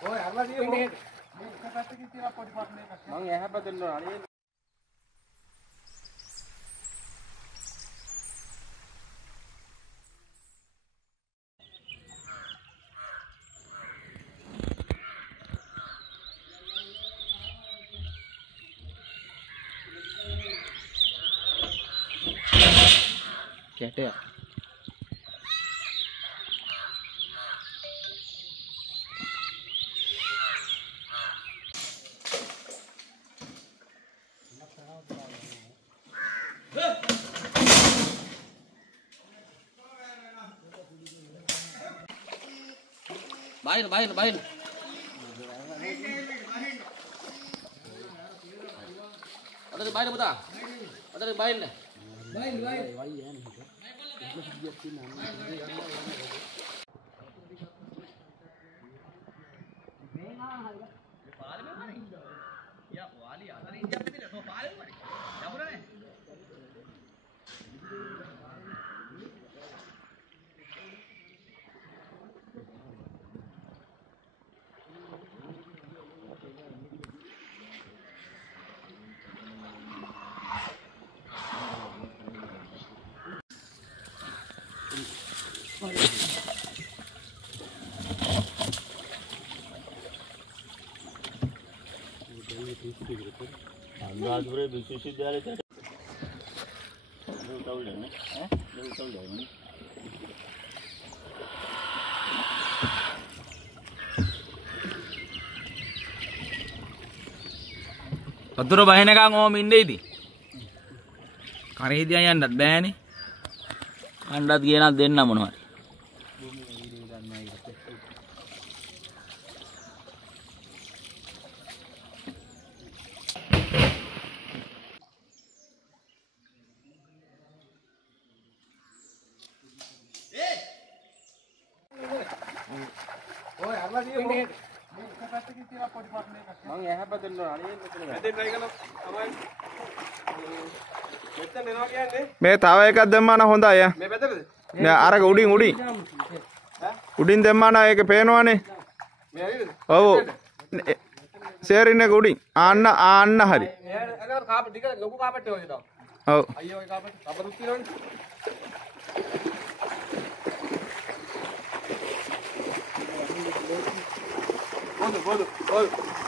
ඔය අරලා දියේ මේක පැත්තකින් තියලා පොඩි පාට් එකක් මම එහා පැත්තෙන් යනවා අනේ කැටයක් bahin. Ada di bahin betul? Ada di bahin deh. Bahin. अंदाजपुरे विश्वविद्यालय का වතුර බහිනකන් ඕම ඉන්නේ කරේ දිහා යන්නත් බෑනේ අණ්ඩත් ගියනක් දෙන්න මොනවා ඔය අරලා දියේ මේක පැත්තකින් තියලා පොඩි පාට් එකක් මම එහා පැත්තෙන් යනවා අනේ මෙතන try කළා තමයි මෙතන එනවා කියන්නේ මේ තව එකක් දැම්මා නම් හොඳයි මේ පැත්තටද නෑ අරක උඩින් දැම්මා නම් ඒක පේනවනේ මේ හරියද ඔව් ෂෙරින් එක උඩින් ආන්න හරි එයාලා කාපට් ටික ලොකු කාපට් එක ඔය දාන්න ඔව් අයියෝ ඔය කාපට් කබරුත් තියෙනවනේ Olha.